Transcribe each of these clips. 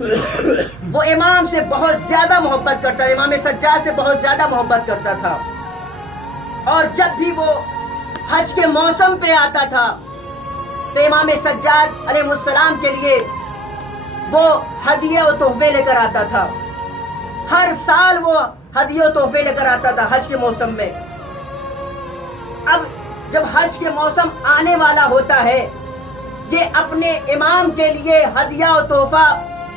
وہ امام سے بہت زیادہ محبت کرتا تھا، امام سجاد سے بہت زیادہ محبت کرتا تھا، اور جب بھی وہ حج کے موسم پہ آتا تھا تو امام سجاد علیہ السلام کے لیے وہ ہدیے و تحفے لے کر آتا تھا۔ ہر سال وہ ہدیے و تحفے لے کر آتا تھا حج کے موسم میں۔ اب جب حج کے موسم آنے والا ہوتا ہے، یہ اپنے امام کے لیے ہدیہ و تحفہ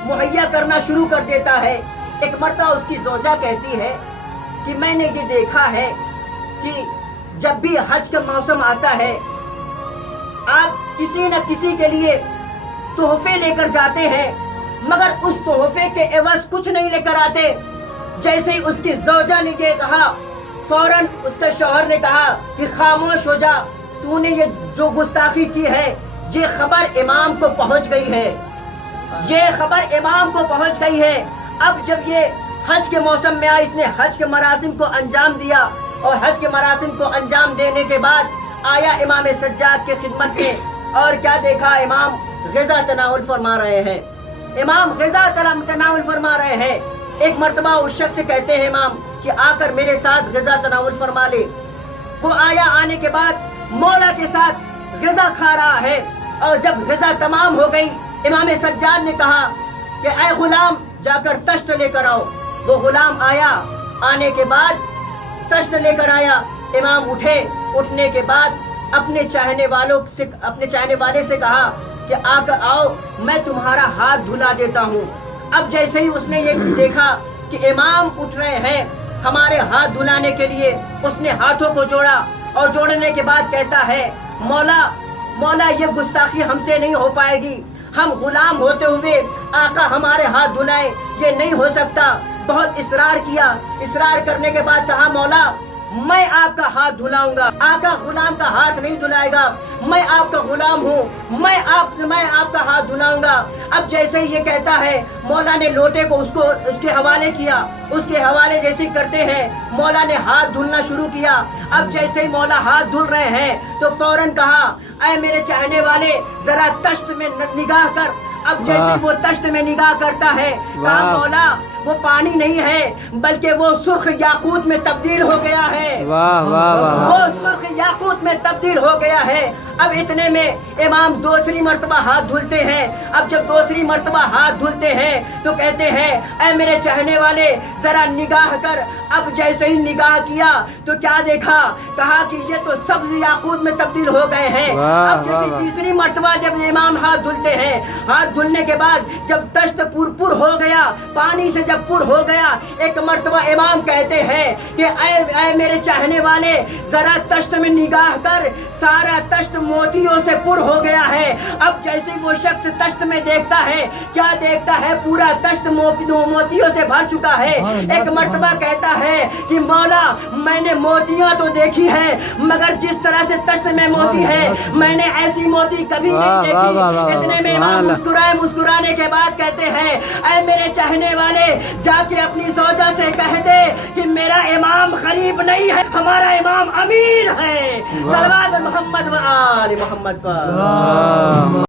مہیا کرنا شروع کر دیتا ہے۔ ایک مرتبہ اس کی زوجہ کہتی ہے کہ میں نے یہ دیکھا ہے کہ جب بھی حج کا موسم آتا ہے آپ کسی نہ کسی کے لیے تحفے لے کر جاتے ہیں، مگر اس تحفے کے عوض کچھ نہیں لے کر آتے۔ جیسے ہی اس کی زوجہ نے یہ کہا، فوراً اس کے شوہر نے کہا کہ خاموش ہو جا، تو نے یہ جو گستاخی کی ہے یہ خبر امام کو پہنچ گئی ہے، یہ خبر امام کو پہنچ گئی ہے۔ اب جب یہ حج کے موسم میں آئی، اس نے حج کے مراسم کو انجام دیا، اور حج کے مراسم کو انجام دینے کے بعد آیا امام سجاد کے خدمت میں، اور کیا دیکھا، امام غذا تناول فرما رہے ہیں، امام غذا تناول فرما رہے ہیں۔ ایک مرتبہ اس شخص سے کہتے ہیں امام کہ آ کر میرے ساتھ غذا تناول فرما لے۔ وہ آیا، آنے کے بعد مولا کے ساتھ غذا کھا رہا ہے، اور جب غذا تمام ہو گئی امام سجاد نے کہا کہ اے غلام جا کر تشت لے کر آؤ۔ وہ غلام آیا، آنے کے بعد تشت لے کر آیا۔ امام اٹھے، اٹھنے کے بعد اپنے چاہنے والے سے کہا کہ آ کر آؤ، میں تمہارا ہاتھ دھلا دیتا ہوں۔ اب جیسے ہی اس نے یہ دیکھا کہ امام اٹھ رہے ہیں ہمارے ہاتھ دھلانے کے لیے، اس نے ہاتھوں کو جوڑا، اور جوڑنے کے بعد کہتا ہے مولا یہ گستاخی ہم سے نہیں ہو پائے گی، ہم غلام ہوتے ہوئے آقا ہمارے ہاتھ دھلائیں، یہ نہیں ہو سکتا۔ بہت اصرار کیا، اصرار کرنے کے بعد کہا مولا میں آپ کا ہاتھ دھلاؤں گا، آقا غلام کا ہاتھ نہیں دھلائے گا، میں آپ کا غلام ہوں، میں آپ کا ہاتھ دھلاؤں گا۔ اب جیسے ہی یہ کہتا ہے مولا نے لوٹے کو اس کے حوالے کیا، اس کے حوالے جیسے کرتے ہیں مولا نے ہاتھ دھلنا شروع کیا۔ اب جیسے ہی مولا ہاتھ دھل رہے ہیں تو فوراً کہا اے میرے چاہنے والے ذرا تشت میں نگاہ کر۔ اب جیسے وہ تشت میں نگاہ کرتا ہے، کہا مولا وہ پانی نہیں ہے بلکہ وہ سرخ یاقوت میں تبدیل ہو گیا ہے، وہ سرخ یاقوت میں تبدیل ہو گیا ہے۔ اب اتنے میں امام دوسری مرتبہ ہاتھ دھلتے ہیں۔ اب جب دوسری مرتبہ ہاتھ دھلتے ہیں تو کہتے ہیں اے میرے چاہنے والے ذرا نگاہ کر۔ اب جیسے ہی نگاہ کیا تو کیا دیکھا، کہا کہ یہ تو سبز یاقوت میں تبدیل ہو گئے ہیں۔ اب جیسے تیسری مرتبہ جب امام ہاتھ دھلتے ہیں، ہاتھ دھلنے کے بعد جب تشت پر ہو گیا، پانی سے جب پر ہو گیا، ایک مرتبہ امام کہتے ہیں کہ اے میرے چاہنے والے ذرا تشت میں نگاہ کر، سارا تشت موتیوں سے پر ہو گیا ہے۔ اب جیسے وہ شخص تشت میں دیکھتا ہے، کیا دیکھتا ہے، پورا تشت موتیوں سے بھر چکا ہے۔ ایک مرتبہ کہتا ہے کہ مولا میں نے موتیاں تو دیکھی ہیں مگر جس طرح سے تشت میں موتی ہے میں نے ایسی موتی کبھی نہیں دیکھی۔ اتنے میں امام مسکرائے، مسکرانے کے بعد کہتے ہیں اے میرے چاہنے والے جا کے اپنی زوجہ سے کہہ دے کہ میرا امام غریب نہیں ہے، ہمارا امام امیر ہے۔ صلوات محمد و آل محمد پر